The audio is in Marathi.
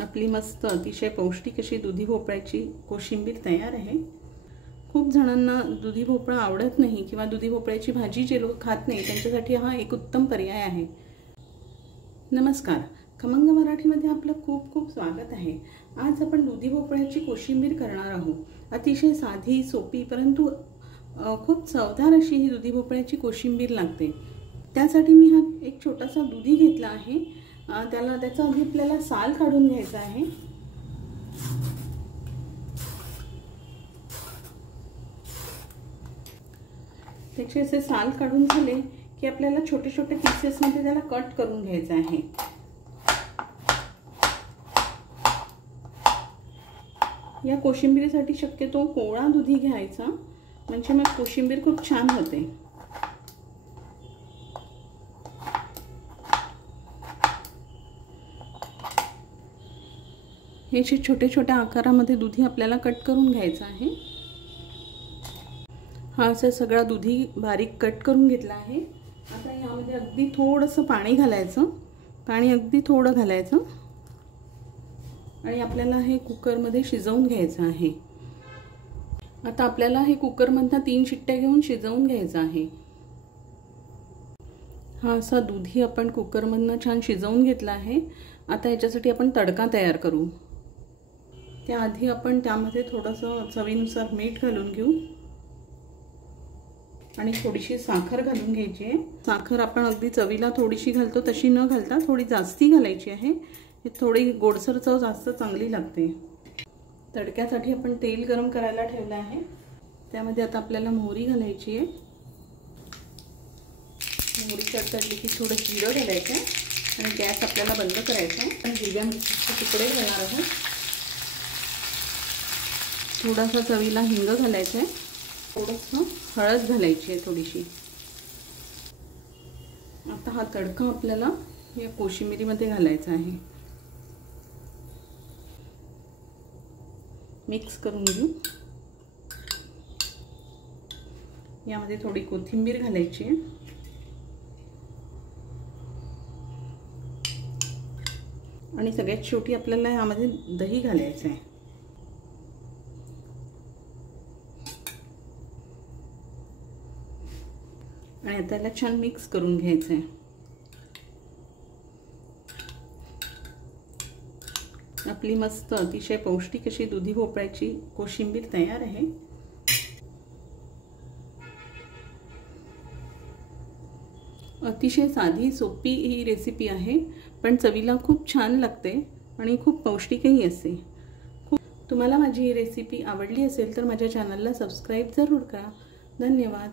आपली मस्त अतिशय पौष्टिक अशी दुधी भोपळ्याची कोशिंबीर तयार आहे। खूप जणांना दुधी भोपळा आवडत नाही किंवा दुधी भोपळ्याची भाजी जे लोक खात नाही त्यांच्यासाठी हा एक उत्तम पर्याय आहे। नमस्कार, खमंग मराठीमध्ये आपलं खूप खूप स्वागत आहे। आज आपण दुधी भोपळ्याची कोशिंबीर करणार आहोत। अतिशय साधी सोपी परंतु खूप चवदार अशी ही दुधी भोपळ्याची कोशिंबीर लागते। त्यासाठी मी हा एक छोटासा दुधी घेतला आहे। त्याचा आधी आपल्याला साल काढून घ्यायचा आहे। त्याचे असे साल काढून झाले की आपल्याला छोटे छोटे पीसेस मध्ये त्याला कट करून घ्यायचं आहे। या कोशिंबीरीसाठी शक्यतो कोवळा दुधी घ्यायचा, म्हणजे मग कोशिंबीर खूप छान होते। हे छोटे छोटे आकारामध्ये दुधी आपल्याला कट करून घ्यायचा आहे। हा असा सगळा दुधी बारीक कट करून घेतला आहे। आता यामध्ये अगदी थोडंसं पाणी घालायचं, पाणी अगदी थोडं घालायचं आणि आपल्याला हे कुकरमध्ये शिजवून घ्यायचं आहे। आता आपल्याला हे कुकरमधून 3 शिट्ट्या घेऊन शिजवून घ्यायचं आहे। हा असा दुधी आपण कुकरमधून छान शिजवून घेतला आहे। आता याच्यासाठी आपण तडका तयार करू। त्याआधी आपण त्यामध्ये थोडंसं चवीनुसार मीठ घालून घेऊ आणि थोडीशी साखर घालून घ्यायची आहे। साखर आपण अगदी चवीला थोडीशी घालतो तशी न घालता थोडी जास्ती घालायची आहे। हे थोडी गोडसर चव जास्त चांगली लागते। तडक्यासाठी आपण तेल गरम करायला ठेवलं आहे। त्यामध्ये आता आपल्याला मोहरी घालायची आहे। मोहरी तडतडली की थोडं जिरं घालायचं आणि गॅस आपल्याला बंद करायचा आणि हिरव्या मिरचीचे तुकडे घालणार आहोत। थोडासा चवीला हिंग घालायचा आहे, थोडंसं हळद घालायची आहे थोडीशी। आता हा तडका आपल्याला या कोशिंबीरीमध्ये घालायचा आहे। मिक्स करून घेऊ। यामध्ये थोडी कोथिंबीर घालायची आहे आणि सगळ्यात शेवटी आपल्याला यामध्ये दही घालायचं आहे। आणि आता याला छान मिक्स करून घ्यायचं आहे। आपली मस्त अतिशय पौष्टिक अशी दुधी भोपळ्याची कोशिंबीर तयार आहे। अतिशय साधी सोपी ही रेसिपी आहे, पण चवीला खूप छान लागते आणि खूप पौष्टिकही असते। तुम्हाला माझी ही रेसिपी आवडली असेल तर माझ्या चॅनलला सबस्क्राईब जरूर करा। धन्यवाद।